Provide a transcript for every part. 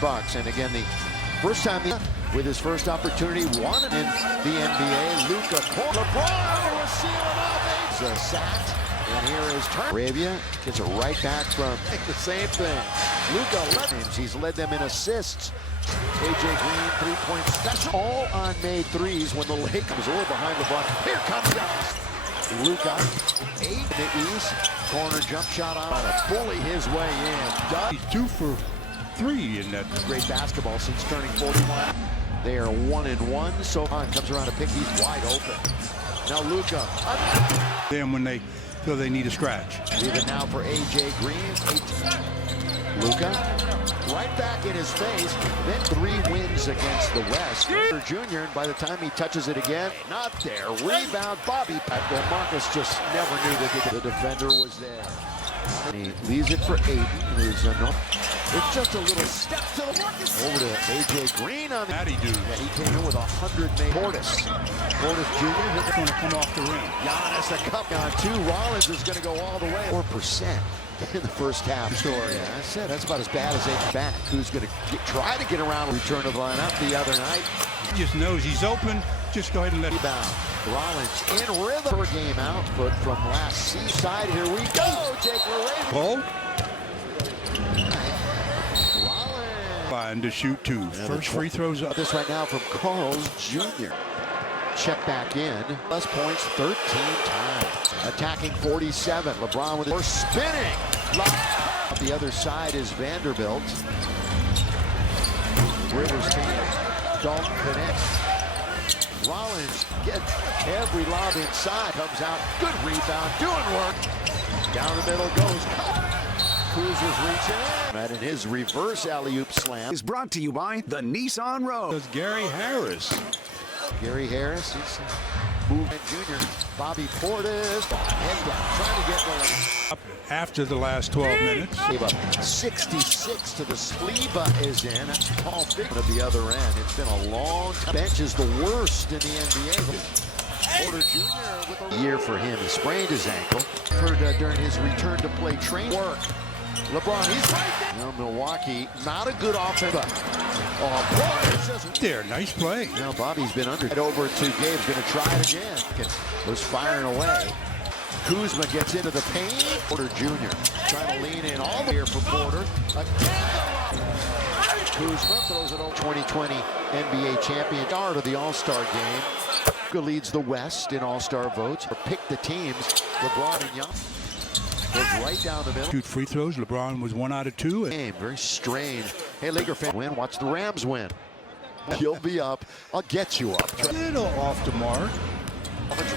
Bucks. And again, the first time with his first opportunity, wanted in the NBA. Luka, LeBron was sealing off. He's sacked. And here is turn. Arabia gets it right back from the same thing. Luka, he's led them in assists. AJ Green, three-point special. All on made threes when the Lakers was a little behind LeBron. Here comes Giannis. Luka, 8 in the East. Corner jump shot on to bully his way in. He's 2 for 3 in that. Great basketball since turning 41. They are 1-1. So on comes around to pick. He's wide open. Now Luka. Them when they feel they need a scratch. Leave it now for AJ Green. Luka, right back in his face. Then 3 wins against the West. Jr. And by the time he touches it again, not there. Rebound, Bobby. Marcus just never knew that the defender was there. And he leaves it for Aiden, who's it's just a little step to the Marcus. Over to AJ Green on the Matty dude. Yeah, he came in with 100 made. Portis Jr. He's going to come off the rim. Giannis a cup on 2. Rollins is going to go all the way. 4% in the first half. Story. Yeah, I said that's about as bad as they can back. Who's going to try to get around return of the lineup the other night? He just knows he's open. Just go ahead and let it. Rebound. Rollins in rhythm. Per game output from last Seaside. Here we go. Jake LaRavia. Paul. Rollins. Fine to shoot 2. First free throws up. This right now from Carl's Jr. Check back in. Plus points 13 times. Attacking 47. LeBron with it. Spinning. The other side is Vanderbilt. Rivers team. Dalton connects. Rollins gets every lob inside. Comes out. Good rebound. Doing work. Down the middle goes. Cruz's reaching in. Right in his reverse alley-oop slam. Is brought to you by the Nissan Road. Does Gary Harris. Gary Harris, he's moving junior. Bobby Portis, head down, trying to get the lane. After the last 12 minutes. Gave up 66 to the Spleva is in. That's Paul Figman at the other end. It's been a long time. Bench is the worst in the NBA. Porter Jr. with a year for him. He sprained his ankle. Heard during his return to play training work. LeBron, he's right there. Now Milwaukee, not a good offense. There, nice play. Now Bobby's been under. Head over to Gabe's going to try it again. Was firing away. Kuzma gets into the paint. Porter Jr. trying to lean in all the way for Porter. Kuzma throws it over. 2020 NBA champion. Start of the All-Star game. Leads the West in All-Star votes. Pick the teams. LeBron and Giannis. Goes right down the middle. Shoot free throws. LeBron was 1 out of 2. Game very strange. Hey, Laker fan, win. Watch the Rams win. You'll be up. I'll get you up. A little off the mark.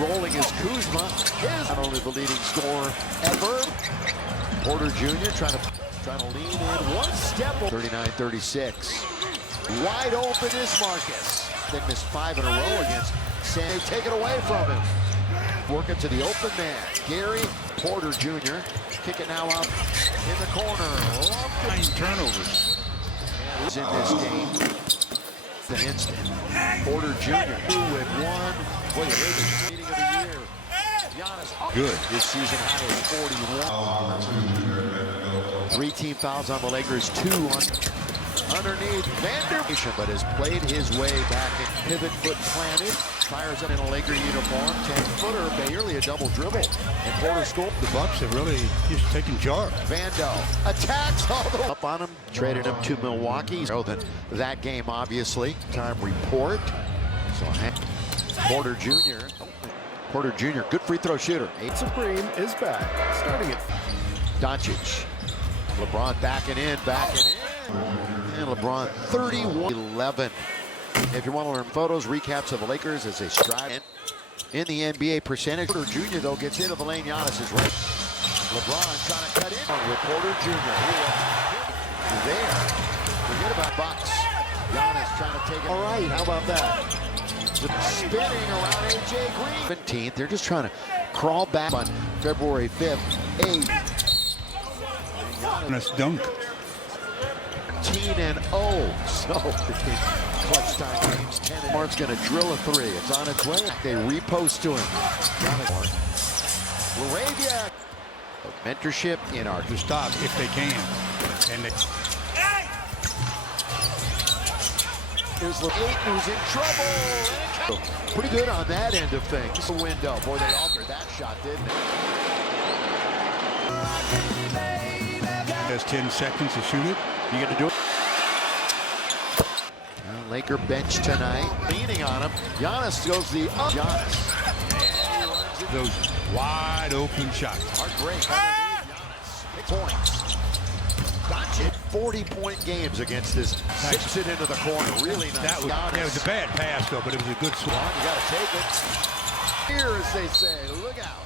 Rolling is Kuzma. Is not only the leading scorer ever. Porter Jr. trying to lean in. One step. 39-36. Wide open is Marcus. They missed 5 in a row against San. Take it away from him. Working to the open man. Gary Porter Jr. Kick it now up in the corner. 9 turnovers. He's in this game. An instant. Porter Jr. 2 with 1. Boy, the Ravens meeting of the year. Giannis. Good. His season high is 41. 3 team fouls on the Lakers. 2 on underneath Vanderbilt, but has played his way back in pivot foot planted. Fires up in a Laker uniform. 10-footer, barely a double dribble. And Porter scored. The Bucks have really just taken charge. Vando attacks all the way up on him. Traded him to Milwaukee. So that game, obviously. Time report. So Porter Jr. Porter Jr. Good free throw shooter. Supreme is back. Starting it. Doncic. LeBron backing in. And LeBron 31-11. If you want to learn photos, recaps of the Lakers as they stride in the NBA percentage. Porter Jr. though gets into the lane. Giannis is right. LeBron trying to cut in with Porter Jr. There. Forget about Bucks. Giannis trying to take it. All right, how about that? Spinning around AJ Green. 17th. They're just trying to crawl back on February 5th. 8. Nice dunk. 13-0. So clutch time games. 10. Mark's going to drill a 3. It's on its way. They repost to him. LaRavia. Mentorship in our To stop if they can. And they Here's the 8 who's in trouble. Pretty good on that end of things. The window. Boy, they altered that shot, didn't it? Has 10 seconds to shoot it. You got to do it. Laker bench tonight. Leaning on him. Giannis goes the up. Giannis. Those wide open shots. Hard break underneath. Giannis. Points. Doncic. 40-point games against this. Sips it into the corner. Really nice. That was, yeah, it was a bad pass, though, but it was a good swing. You got to take it. Here, as they say. Look out.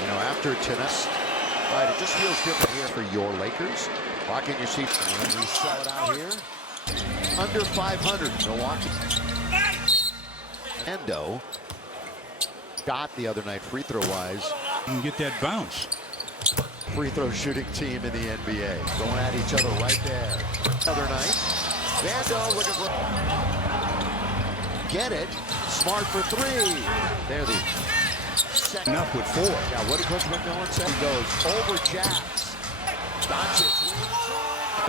You know, after tennis, right, it just feels different here for your Lakers. Lock in your seats. And we sell it out here. Under 500, Milwaukee. Endo got the other night free throw wise. You can get that bounce. Free throw shooting team in the NBA. Going at each other right there. Other night. Vando looking for. Get it. Smart for 3. There the second. Enough with 4. Yeah, what did Coach McMillan say? He goes over Jacks. Doncic.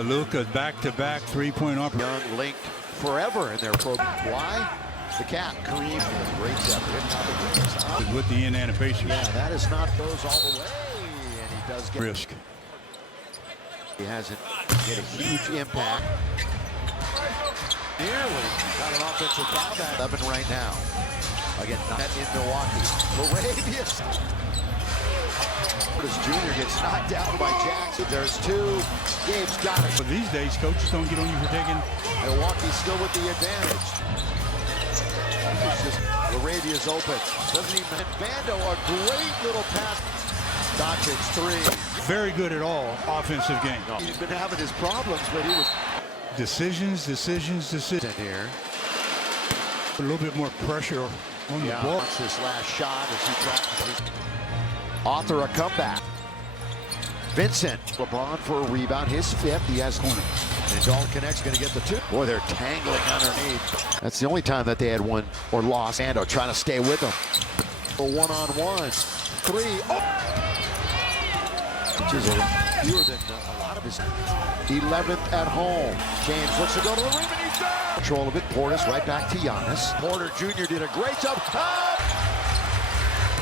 Luka's back-to-back three-point opportunity. Young linked forever in their program. Why? The Cat, Kareem, great depth. With the Indiana Pacers. Yeah, that is not goes all the way, and he does get risk. He hasn't made a huge impact. Nearly got an offensive foul back. 11 right now. Again, not in Milwaukee. Moravius. Junior gets knocked down by Jackson. There's 2. Gabe's got it. But these days, coaches don't get on you for taking. Milwaukee's still with the advantage. Moravia's open. Doesn't even. Vando, a great little pass. Doncic 3. Very good at all offensive game. No. He's been having his problems, but he was. Decisions Here. A little bit more pressure on the ball. Wants this last shot as he practices. Author a comeback. Vincent. LeBron for a rebound. His 5th. He has corner. And Dalton Connect's going to get the 2. Boy, they're tangling underneath. That's the only time that they had won or lost. Ando trying to stay with them. For one-on-one. 3. Oh! Which is fewer than a lot of his. 11th at home. James looks to go to the rim and he's there. Control of it. Portis right back to Giannis. Porter Jr. did a great job.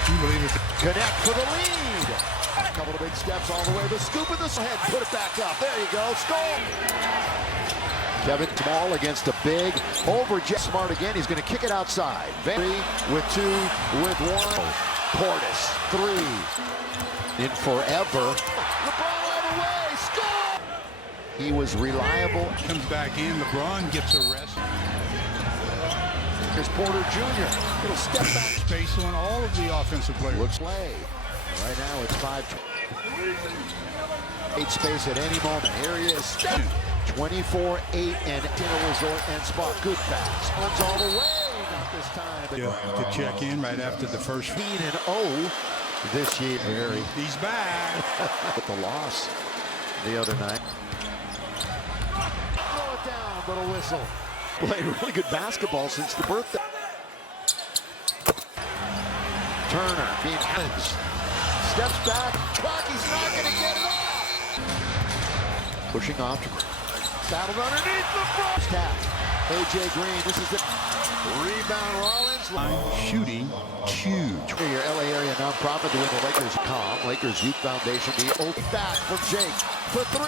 You believe it? Connect for the lead. A couple of big steps all the way. The scoop in this head. Put it back up. There you go. Score. Kevin Small against a big over Jet Smart again. He's going to kick it outside. 3 with 2 with 1. Portis 3 in forever. LeBron all the way. Score. He was reliable. Comes back in. LeBron gets a rest. Here's Porter Jr. Little step back. Space on all of the offensive players. Looks play. Right now it's 5. 8 space at any moment. Here he is. 24-8 and in a resort and spot. Good pass. Runs all the way. Not this time. Yeah, to check in right after the first. 15-0 this year. He's back. With the loss the other night. Throw it down. Little whistle. Played really good basketball since the birthday. Turner being hits. Steps back. Clock, he's not going to get it off. Pushing off to battled underneath the front. Tap. A.J. Green. This is the rebound. Rollins. Shooting huge. Your LA area nonprofit doing the Lakers calm. Lakers Youth Foundation. The old back from Jake for 3.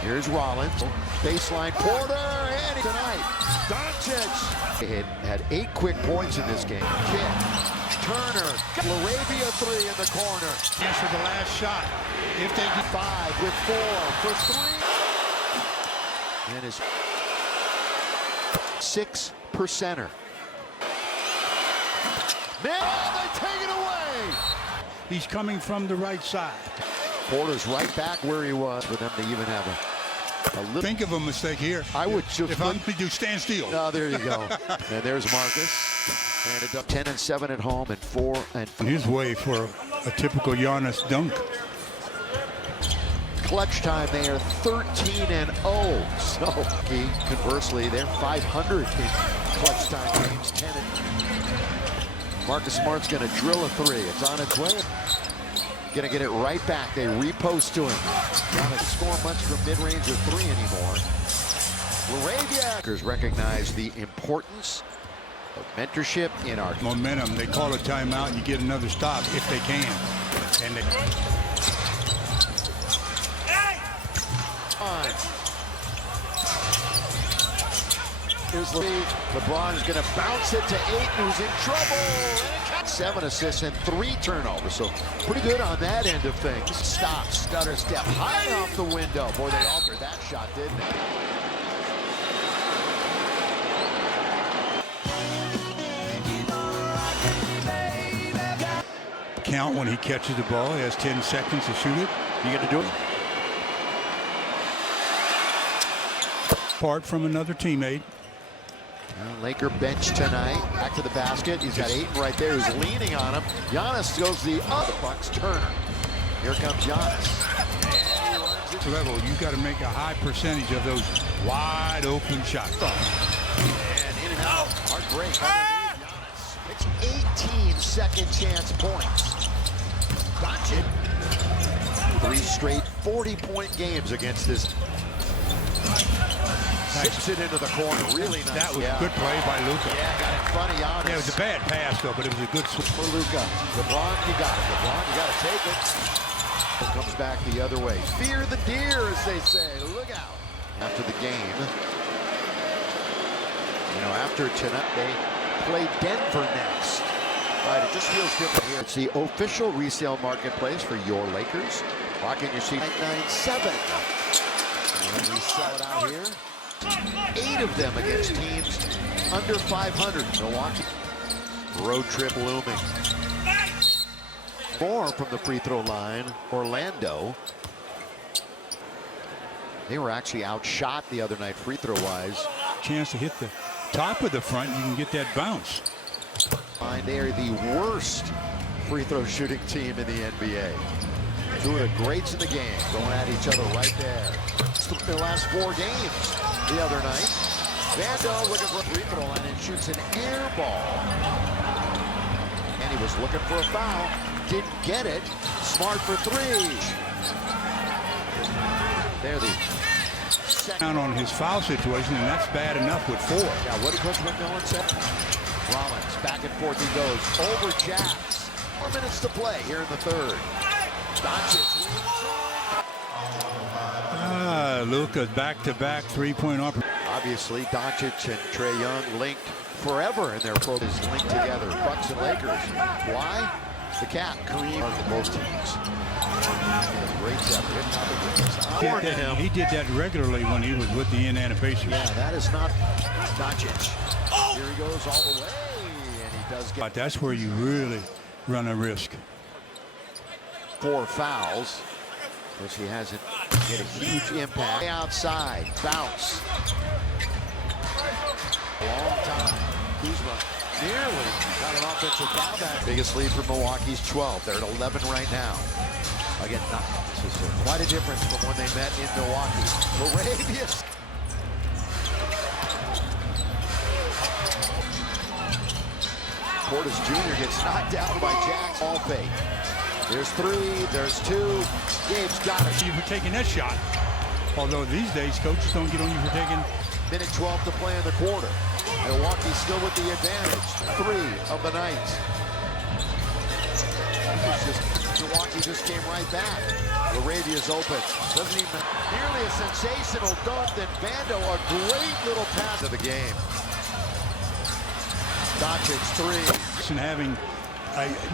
Here's Rollins. Baseline Porter. And tonight. Doncic. They had 8 quick points in this game. Kick. Turner. Laravia 3 in the corner. Answer the last shot. If they get 5 with 4 for 3. And his 6%er. Man, they take it away. he's coming from the right side. Porter's right back where he was for them to even have a little. Think of a mistake here. I would just. If I'm going to do stand still. Oh, there you go. And there's Marcus. And it up 10-7 at home and 4 and. On his way for a typical Giannis dunk. Clutch time, they are 13-0. So, conversely, they're 500 in clutch time games. 10 and Marcus Smart's going to drill a 3. It's on its way. Going to get it right back. They repost to him. Not to score much from mid-range or 3 anymore. LaRavia recognize the importance of mentorship in our momentum. They call a timeout and you get another stop if they can. And they... Here's LeBron is going to bounce it to Ayton, who's in trouble. 7 assists and 3 turnovers, so pretty good on that end of things. Stop, stutter step, high off the window. Boy, they altered that shot, didn't they? Count when he catches the ball. He has 10 seconds to shoot it. You got to do it. Apart from another teammate. Laker bench tonight. Back to the basket. He's got Ayton right there who's leaning on him. Giannis goes the other. Bucks Turner. Here comes Giannis. Level, you got to make a high percentage of those wide open shots. And in and out. Hard break underneath Giannis. It's 18 second chance points. Doncic. 3 straight 40-point games against this. Sips it into the corner, really nice. That was a good play by Luka. Yeah, got in front of Giannis. Yeah, it was a bad pass though, but it was a good switch for Luka. LeBron, you got it. LeBron, you got to take it. It comes back the other way. Fear the deer, as they say. Look out. After the game, you know, after tonight, they play Denver next. Right, it just feels different here. It's the official resale marketplace for your Lakers. Lock in your seat. 997. And we sell it out here. 8 of them against teams under 500. Milwaukee. Road trip looming. 4 from the free throw line. Orlando. They were actually outshot the other night free throw wise. Chance to hit the top of the front, you can get that bounce. They are the worst free throw shooting team in the NBA. 2 of the greats in the game going at each other right there. Their last 4 games the other night. Vando looking for a free throw line and shoots an air ball. And he was looking for a foul. Didn't get it. Smart for 3. There the second. Down on his foul situation, and that's bad enough with 4. Yeah, what did Coach McMillan say? Rollins, back and forth he goes. Over Jacks. 4 minutes to play here in the 3rd. Doncic. Luka's back-to-back 3-point opportunity. Obviously, Doncic and Trae Young linked forever in their programs, linked together. Bucks and Lakers. Why? The Cat, Kareem, are most teams. Great depth. He did that regularly when he was with the Indiana Pacers. Yeah, that is not Doncic. Here he goes all the way, and he does get. But that's where you really run a risk. 4 fouls. Of course, he hasn't made a huge impact. Outside, bounce. Long time. Kuzma nearly got an offensive foul back. Biggest lead for Milwaukee's 12. They're at 11 right now. Again, this is quite a difference from when they met in Milwaukee. LaRavia. Portis Jr. gets knocked down by Jackson. All fake. There's 3, there's 2. Gabe's got it. You for taking that shot. Although these days, coaches don't get on you for taking. Minute 12 to play in the quarter. Milwaukee still with the advantage. 3 of the night. Milwaukee just came right back. LaRavia's open. Doesn't even nearly a sensational dunk. Then Vando, a great little pass of the game. Doncic 3. And having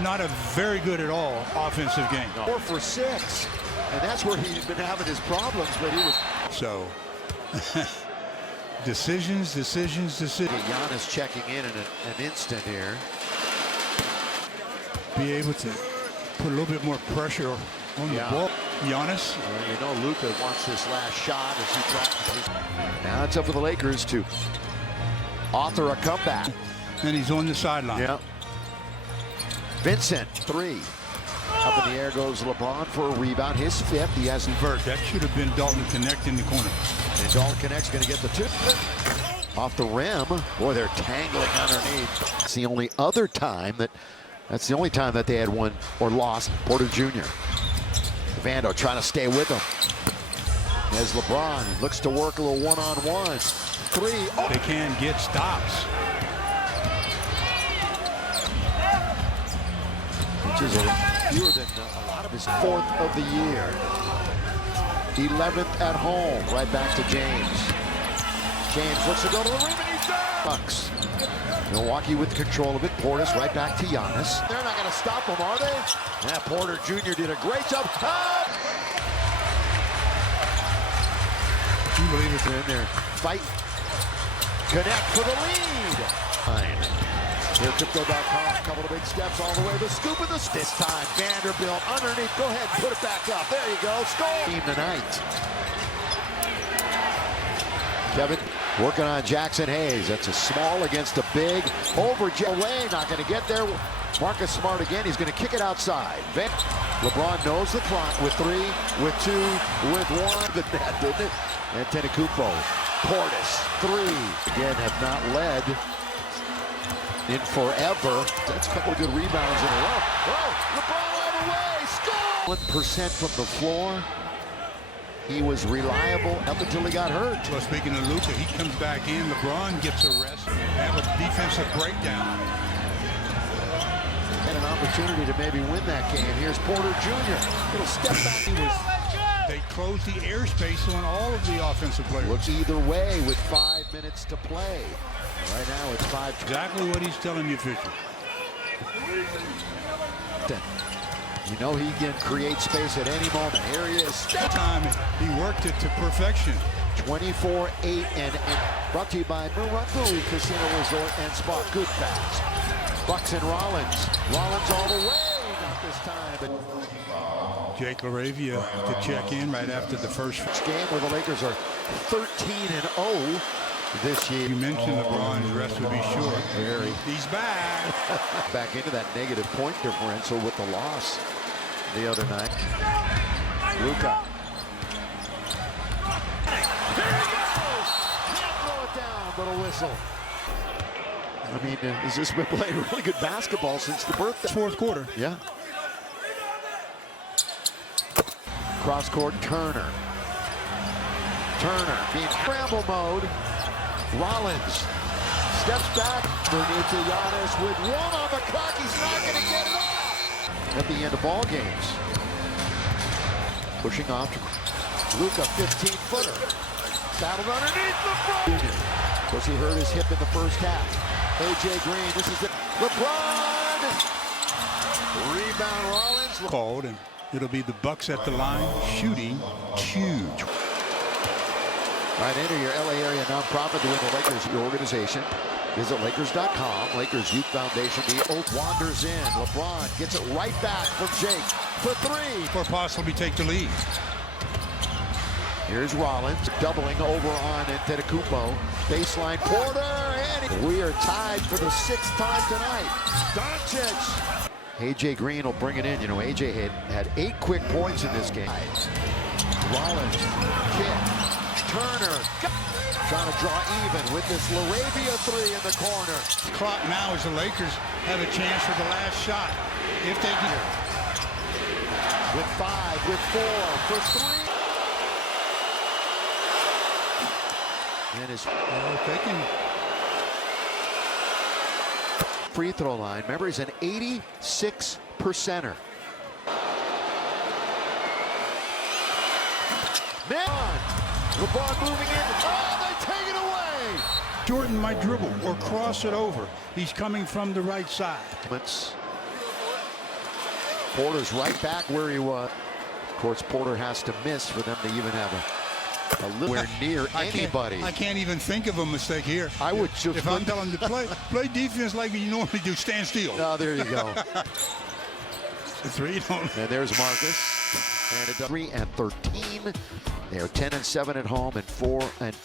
not a very good at all offensive game. 4 for 6. And that's where he's been having his problems, but he was. So, decisions. Giannis checking in an instant here. Be able to put a little bit more pressure on the ball. Giannis. You know Luka wants this last shot as he practices. Now it's up for the Lakers to author a comeback. And he's on the sideline. Yeah. Vincent, 3. Up in the air goes LeBron for a rebound. His 5th. He has invert. That should have been Dalton Connect in the corner. And Dalton Connect's going to get the 2. Off the rim. Boy, they're tangling underneath. It's the only other time that's the only time that they had won or lost. Porter Jr. Vando trying to stay with him. As LeBron looks to work a little one-on-one. Three. Oh. They can get stops. Which is fewer than a lot of his fourth of the year. 11th at home. Right back to James. James looks to go to the rim and he's there. Bucks. Milwaukee with control of it. Portis right back to Giannis. They're not going to stop him, are they? Yeah, Porter Jr. did a great job. You believe it? They're in there. Fight. Connect for the lead. Fine. Here, Crypto.com. A couple of big steps all the way. The scoop of this time. Vanderbilt underneath. Go ahead. Put it back up. There you go. Score. Team tonight. Kevin working on Jackson Hayes. That's a small against a big. Over away. Not going to get there. Marcus Smart again. He's going to kick it outside. LeBron knows the clock with 3, with 2, with 1. The net, didn't it? And Antetokounmpo. Portis. 3. Again, have not led in forever. That's a couple of good rebounds in a row. Oh, LeBron all the way. Score! 1% from the floor. He was reliable up until he got hurt. Well, speaking of Luka, he comes back in. LeBron gets a rest. Have a defensive breakdown. Had an opportunity to maybe win that game. Here's Porter Jr. Little step back. They closed the airspace on all of the offensive players. Looks either way with 5 minutes to play. Right now it's 5. Exactly what he's telling the official. You know he can create space at any moment. Here he is. That time he worked it to perfection. 24-8 and brought to you by Milwaukee Casino Resort and Spa. Good pass. Bucks and Rollins. Rollins all the way. Not this time, but Jake LaRavia to check in right after the first game where the Lakers are 13-0 this year. You mentioned LeBron's rest would be short. Very. He's back. Back into that negative point differential with the loss the other night. Luka. Here he goes! Can't throw it down, but a whistle. I mean, has this been playing really good basketball since the birthday? Fourth quarter. Yeah. Cross court, Turner. Turner being scramble mode. Rollins steps back underneath to Giannis with 1 on the clock. He's not going to get it off at the end of ball games. Pushing off to Luka, 15-footer. Battled underneath LeBron. Of course, he hurt his hip in the first half. AJ Green, this is it. LeBron. Rebound Rollins. Called, and it'll be the Bucks at the line shooting huge. All right, enter your LA area nonprofit to win the Lakers, your organization. Visit Lakers.com. Lakers Youth Foundation. The Oak wanders in. LeBron gets it right back from Jake for 3. Or possibly take the lead. Here's Rollins doubling over on Antetokounmpo. Baseline Porter, and we are tied for the 6th time tonight. Doncic. AJ Green will bring it in. You know, AJ had 8 quick points in this game. Rollins, kick. Turner trying to draw even with this LaRavia 3 in the corner. Clock now as the Lakers have a chance for the last shot. If they can. With 5, with 4, for 3. And his If they can. free throw line. Remember, he's an 86%er. Man! LeBron moving in. Oh, they take it away! Jordan might dribble or cross it over. He's coming from the right side. Porter's right back where he was. Of course, Porter has to miss for them to even have a little near anybody. I can't even think of a mistake here. I would just. If I'm telling them to play defense like you normally do, stand still. Oh, there you go. The 3 don't. And there's Marcus. And 3 and 13. They are 10-7 at home and 4 and